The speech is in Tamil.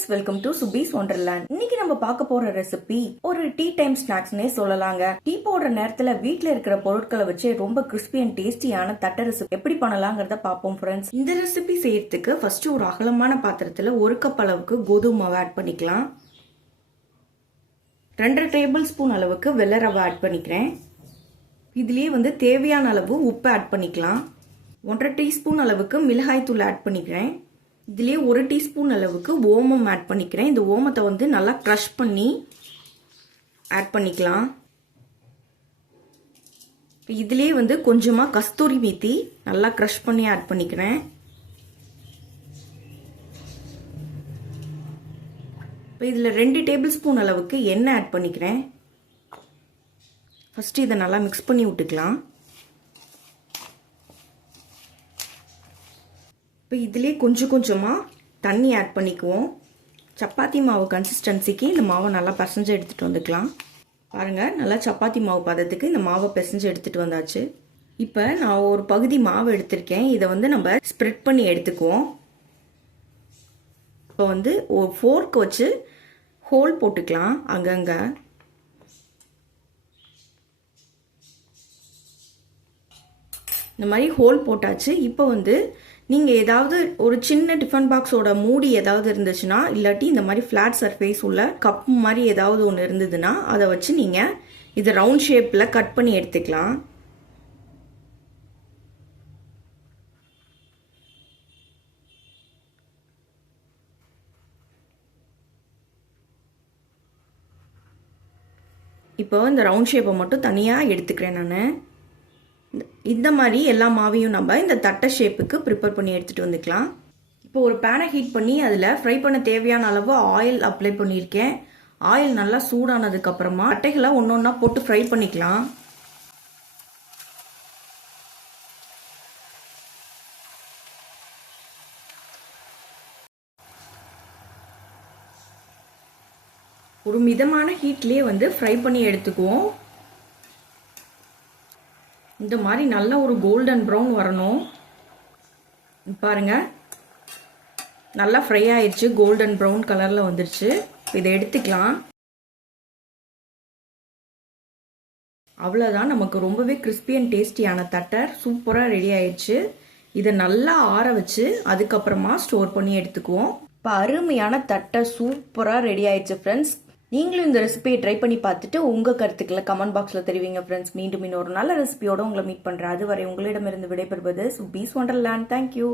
Friends, welcome to சுபீஸ் wonderland. இன்னைக்கு நம்ம பார்க்க போற ரெசிபி ஒரு டீ டைம் ஸ்நாக்ஸ்னே சொல்லலாங்க. டீ போடுற நேரத்துல வீட்ல இருக்கிற பொருட்களை வச்சு ரொம்ப கிறிஸ்பி அண்ட் டேஸ்டியான தட்டை ரெசிபி எப்படி பண்ணலாங்கிறத பார்ப்போம் ஃப்ரெண்ட்ஸ். இந்த ரெசிபி செய்யறதுக்கு ஃபர்ஸ்ட் ஒரு அகலமான பாத்திரத்துல 1 கப் அளவுக்கு கோதுமை மாவு ஆட் பண்ணிக்கலாம். 2 டேபிள் ஸ்பூன் அளவுக்கு வெள்ளை ரவை ஆட் பண்ணிக்கிறேன். இதுலயே தேவையான அளவு உப்பு ஆட் பண்ணிக்கலாம். 1.5 டீஸ்பூன் அளவுக்கு மிளகாய் தூள் ஆட் பண்ணிக்கிறேன். இதுலேயே 1 டீஸ்பூன் அளவுக்கு ஓமம் ஆட் பண்ணிக்கிறேன். இந்த ஓமத்தை நல்லா க்ரஷ் பண்ணி ஆட் பண்ணிக்கலாம். இதுலேயே கொஞ்சமாக கஸ்தூரி மேத்தி நல்லா க்ரஷ் பண்ணி ஆட் பண்ணிக்கிறேன். இப்போ இதில் 2 டேபிள் ஸ்பூன் அளவுக்கு எண்ணெய் ஆட் பண்ணிக்கிறேன். ஃபஸ்ட்டு இதை நல்லா மிக்ஸ் பண்ணி விட்டுக்கலாம். இப்போ இதிலே கொஞ்சம் கொஞ்சமாக தண்ணி ஆட் பண்ணிக்குவோம். சப்பாத்தி மாவு கன்சிஸ்டன்சிக்கு இந்த மாவை நல்லா பிசைஞ்சு எடுத்துகிட்டு வந்துக்கலாம். பாருங்கள், நல்லா சப்பாத்தி மாவு பதத்துக்கு இந்த மாவை பிசைஞ்சு எடுத்துகிட்டு வந்தாச்சு. இப்போ நான் ஒரு பகுதி மாவு எடுத்திருக்கேன். இதை நம்ம ஸ்ப்ரெட் பண்ணி எடுத்துக்குவோம். இப்போ ஒரு ஃபோர்க் வச்சு ஹோல் போட்டுக்கலாம் அங்கங்கே. இந்த மாதிரி ஹோல் போட்டாச்சு. இப்போ நீங்கள் ஏதாவது ஒரு சின்ன டிஃபன் பாக்ஸோட மூடி ஏதாவது இருந்துச்சுன்னா, இல்லாட்டி இந்த மாதிரி ஃப்ளாட் சர்ஃபேஸ் உள்ள கப் மாதிரி ஏதாவது ஒன்று இருந்ததுன்னா அதை வச்சு நீங்கள் இதை ரவுண்ட் ஷேப்பில் கட் பண்ணி எடுத்துக்கலாம். இப்போ இந்த ரவுண்ட் ஷேப்பை மட்டும் தனியாக எடுத்துக்கிறேன் நான். இந்த மாதிரி எல்லா மாவையும் நம்ம இந்த தட்டை ஷேப்புக்கு ப்ரிப்பேர் பண்ணி எடுத்துகிட்டு வந்துக்கலாம். இப்போ ஒரு பேனை ஹீட் பண்ணி அதில் ஃப்ரை பண்ண தேவையான அளவு ஆயில் அப்ளை பண்ணியிருக்கேன். ஆயில் நல்லா சூடானதுக்கப்புறமா தட்டைகளை ஒன்று ஒன்றா போட்டு ஃப்ரை பண்ணிக்கலாம். ஒரு மிதமான ஹீட்லேயே ஃப்ரை பண்ணி எடுத்துக்குவோம். இந்த மாதிரி நல்ல ஒரு கோல்டன் ப்ரௌன் வரணும். பாருங்க, நல்லா ஃப்ரை ஆயிடுச்சு. கோல்டன் ப்ரௌன் கலரில் வந்துருச்சு. இதை எடுத்துக்கலாம். அவ்வளோதான், நமக்கு ரொம்பவே கிறிஸ்பி அண்ட் டேஸ்டியான தட்டை சூப்பராக ரெடி ஆயிடுச்சு. இதை நல்லா ஆற வச்சு அதுக்கப்புறமா ஸ்டோர் பண்ணி எடுத்துக்குவோம். இப்போ அருமையான தட்டை சூப்பராக ரெடி ஆயிடுச்சு ஃப்ரெண்ட்ஸ். நீங்களும் இந்த ரெசிபியை ட்ரை பண்ணி பார்த்துட்டு உங்கள் கருத்துக்களை கமெண்ட் பாக்ஸில் தெரிவிங்க ஃப்ரெண்ட்ஸ். மீண்டும் இன்னொரு நல்ல ரெசிபியோட உங்களை மீட் பண்ணுறேன். அதுவரை உங்களிடமிருந்து விடைபெறுவது சுபீஸ் ஒண்டர்லேண்ட். தேங்க்யூ.